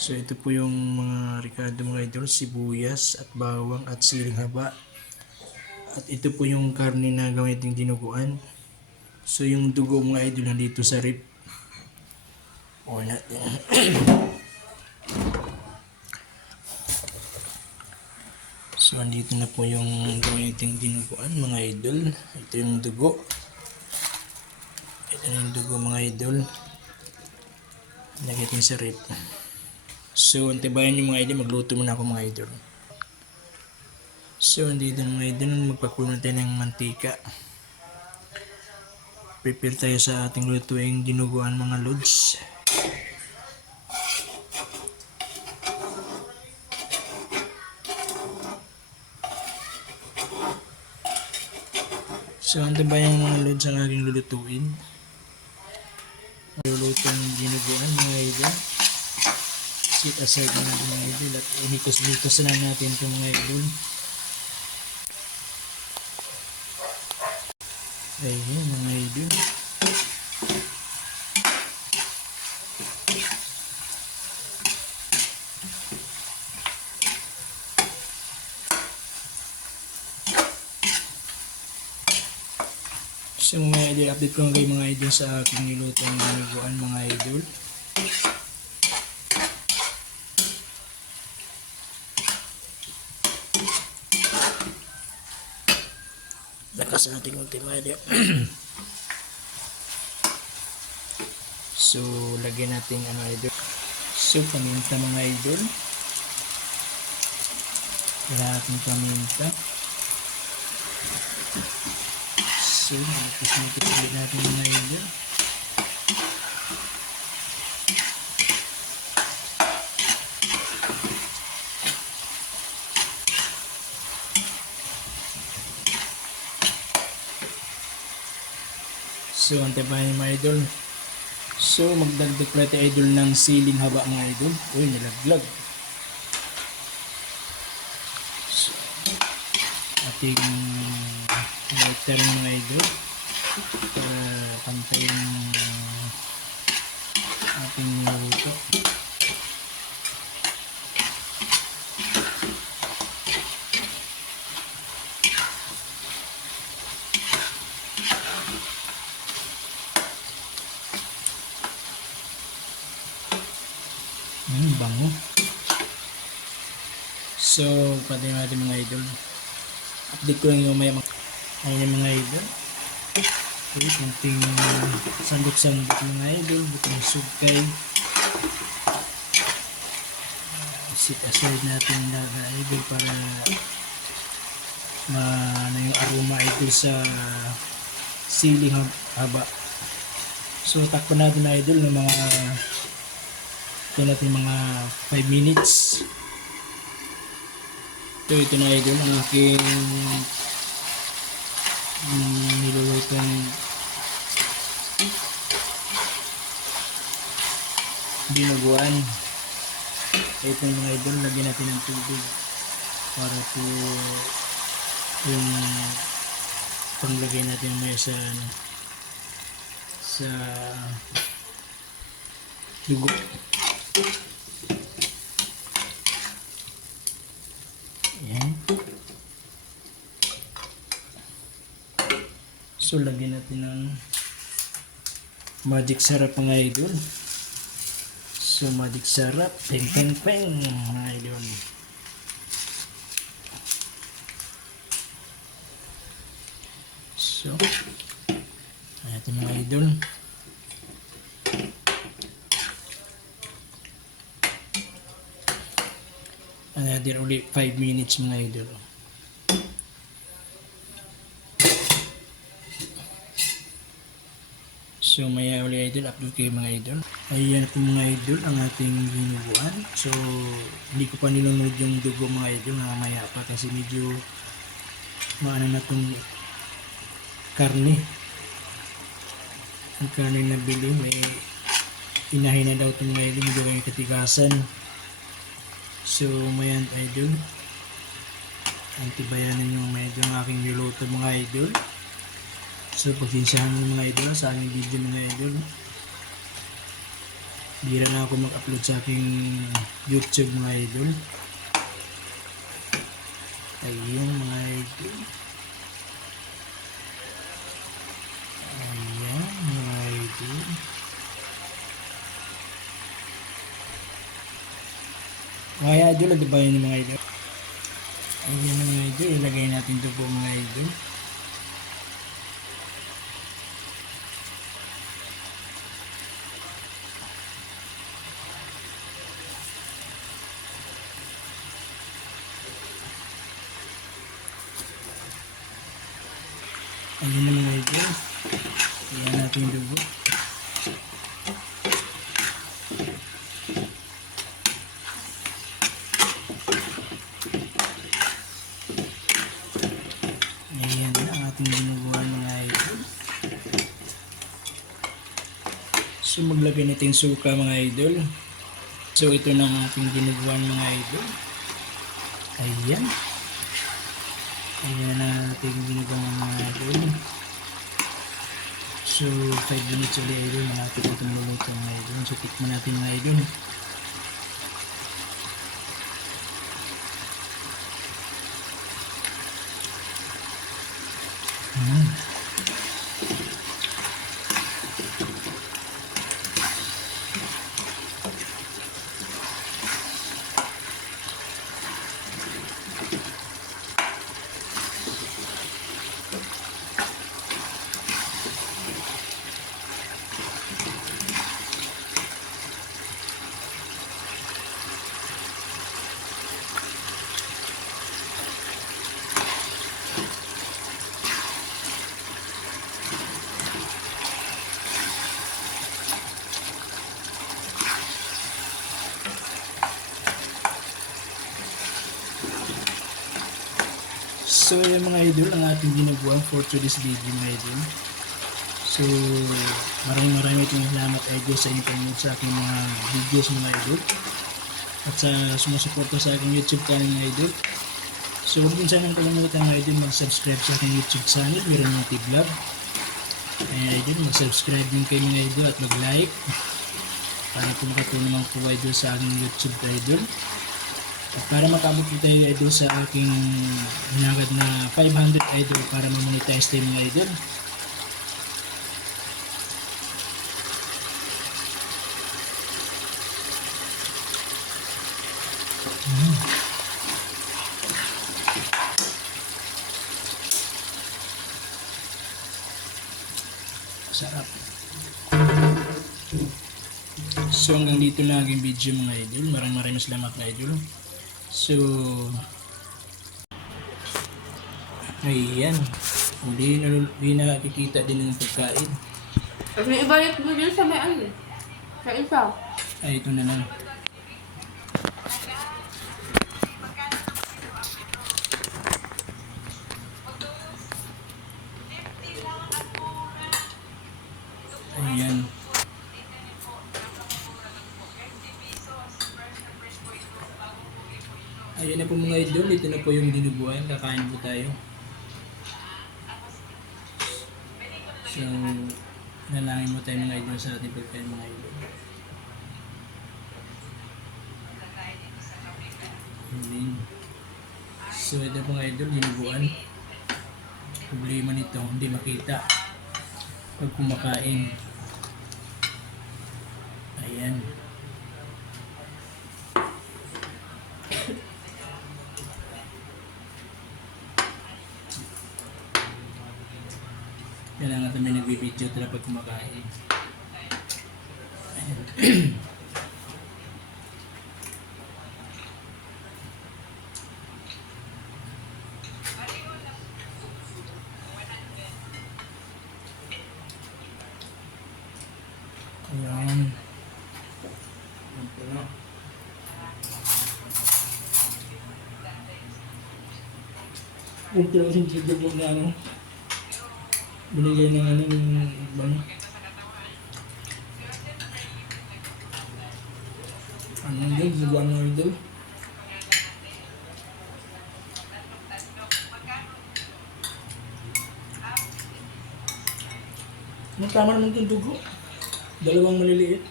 So ito po yung mga ricado mga idol, sibuyas at bawang at siling haba. At ito po yung karne na gawin nating dinuguan. So yung dugo mga idol nandito sa rib. O natin. So andito na po yung gawin nating dinuguan mga idol. Ito yung dugo. Ito yung dugo mga idol. Lagyan natin sa rib. So antibayan yung mga idol, magluto muna ako mga idol. So andito mga idol, magpakulo tayo ng mantika. Prepare tayo sa ating lutuing dinuguan mga lods. So antibayan mga lods ang aking lulutuin. Lulutong dinuguan mga idol. Sit aside na natin mga idol at inikos-nikos na natin ito mga idol. Ayan mga idol. So mga idol, update ko kayo mga idol sa aking nilutong dinuguan mga idol. Lakas natin multimedia. So lagyan natin ano idol. So paminta mga idol. Kailangan natin paminta. So nakikis natin mga idol. So antabayan mga idol. So magdagdag pala tayo idol ng siling haba mga idol. Uy, nilaglag. So ating lighter mga idol para pantay yung ating luto. Bango. So pwede natin mga idol. Update ko lang yung may ayun mga idol. Okay, kunting sandok-sandok mga idol, butang sugkay. Sit aside natin na idol para na yung aroma idol sa siling haba. So takpan natin na idol ng mga ito natin mga 5 minutes. So ito na idol ang aking nilulutong dinuguan. Ito yung mga idol, lagyan natin ng tubig para po yung panglagay natin may sa dugo. Ayan. So lagyan natin ng magic syrup mga idol. So magic syrup, peng peng peng mga idol. So ayan mga idol. Another ulit 5 minutes mga idol. So maya ulit idol, upload kayo mga idol. Ayan po mga idol ang ating dinuguan. So hindi ko pa nilunod yung dugo mga idol, mamaya pa kasi medyo maano na itong karne. Ang karne na bili, may inahin na daw itong mga idol, medyo kayong katigasan. So mayan idol, antibayanan yung mga idol ang aking niluto mga idol. So pasensyahan ng mga idol sa aking video mga idol. Bira na ako mag-upload sa aking YouTube mga idol. Ayun mga idol. Ayan mga idol. Mga idol, ano ba yun mga idol? Ayan mga idol, ilagay natin ito po mga idol. Ayan na mga idol. Ayan natin yung dugo. Ayan na ang ating dinuguan mga idol. So maglagay natin suka mga idol. So ito na ang ating dinuguan mga idol. Ayan. Ayan na ating dinuguan mga idol. So 5 minutes ulit idol. Malapit itong luluto mga idol. So tikman natin mga idol. So yung mga idol, ang ating ginagawa for today's video mga idol. So maraming salamat idol sa inyong panonood sa aking mga videos mga idol. At sa sumusuporta sa aking YouTube channel mga idol. So huwag din sanang kalimutan mga idol mag-subscribe sa aking YouTube channel, Meron Motive Vlog. Kaya idol, mag-subscribe din kayo mga idol at mag-like. Para po makatulong naman po idol sa aking YouTube idol. At para makabot po tayo idol sa aking hinagad na 500 idol para ma-monetize tayo mga idol. Sarap. So hanggang dito lang ang video mga idol. Maraming salamat mga idol. So ayan, hindi nakikita din ng pagkain. At may ibalik mo dyan sa may ano, sa isa. Ay ito na lang. Ayan. Ayan na po mga idol, ito na po yung dinuguan, kakain po tayo. So, nalangin mo tayo mga idol sa ating pagkain mga idol. Amen. So, ito po mga idol, dinuguan. Problema nito, hindi makita pag kumakain. Ayan. Kailangan namin nagbibideo talaga pag kumakain. Ayan. Ito yung siguro na ano. Binigay ng ano yung ibang ano yun, buwan mo ito. Tama naman itong dugo. Dalawang maliliit.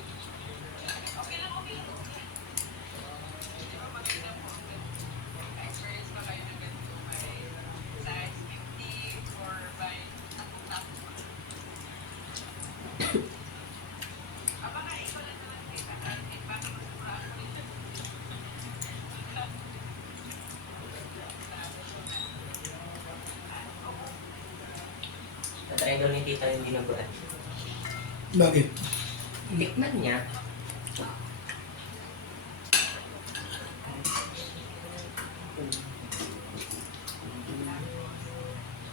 idol ni tita yung dinuguan. Bakit? Tikman niya.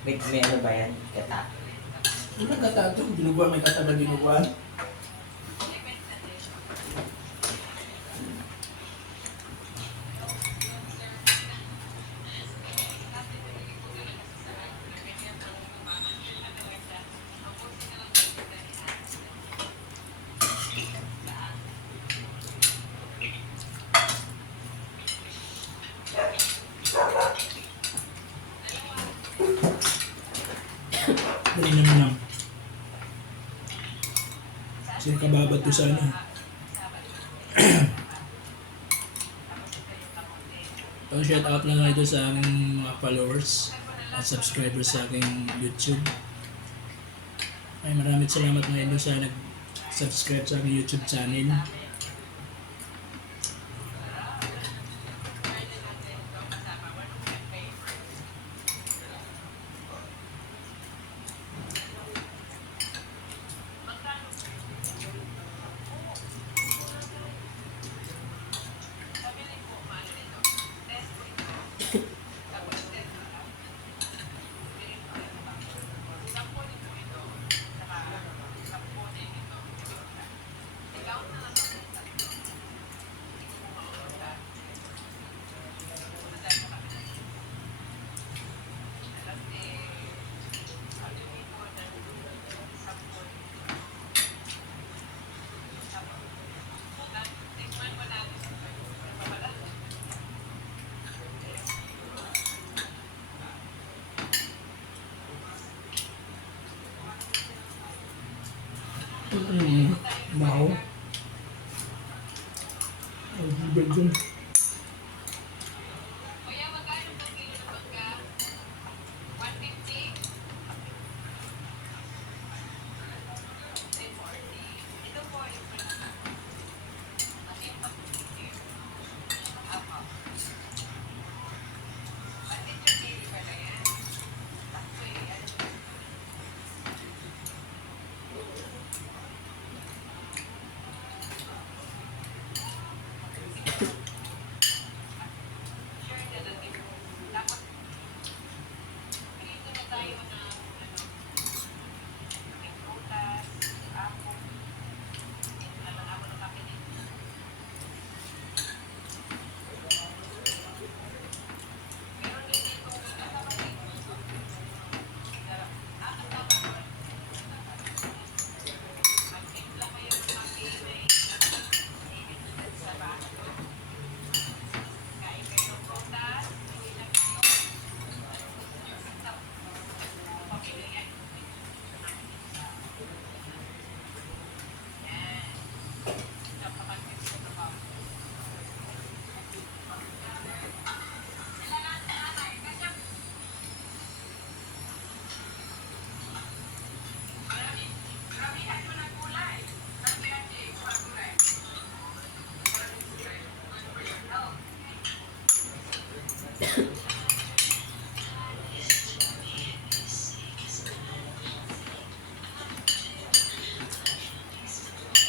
May ano ba yan? Kata. Ano katato? Dinuguan, may kata ba dinuguan? Dali naman lang. Sino kababad to sa ano? So, shout out na lang ito sa aking mga followers at subscribers sa aking YouTube. Ay, maraming salamat mga ito sa nag-subscribe sa aking YouTube channel. Baho. Ang bibig dun.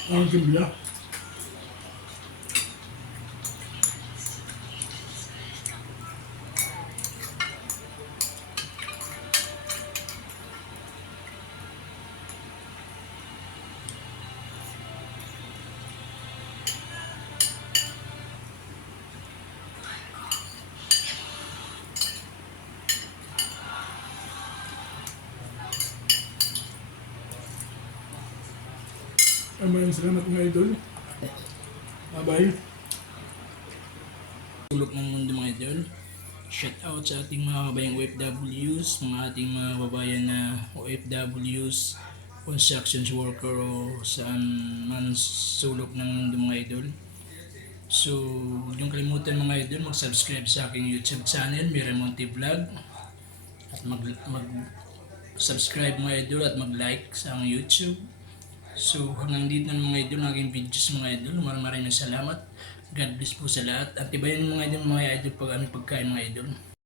Ang timpla. Maraming salamat mga idol. Bye-bye. Tulog ng mundo mga idol. Shout out sa ating mga kabayang OFWs, mga ating mga babayan na OFWs, construction worker o saan man sulok ng mundo mga idol. So, huwag niyong kalimutan mga idol, mag-subscribe sa aking YouTube channel, Miramonte Vlog. At mag-subscribe mga idol at mag-like sa aking YouTube. So hanggang dito na mga idol, ang aking videos mga idol. Maraming salamat. God bless po sa lahat. At ibayan mga idol pag aming pagkain mga idol.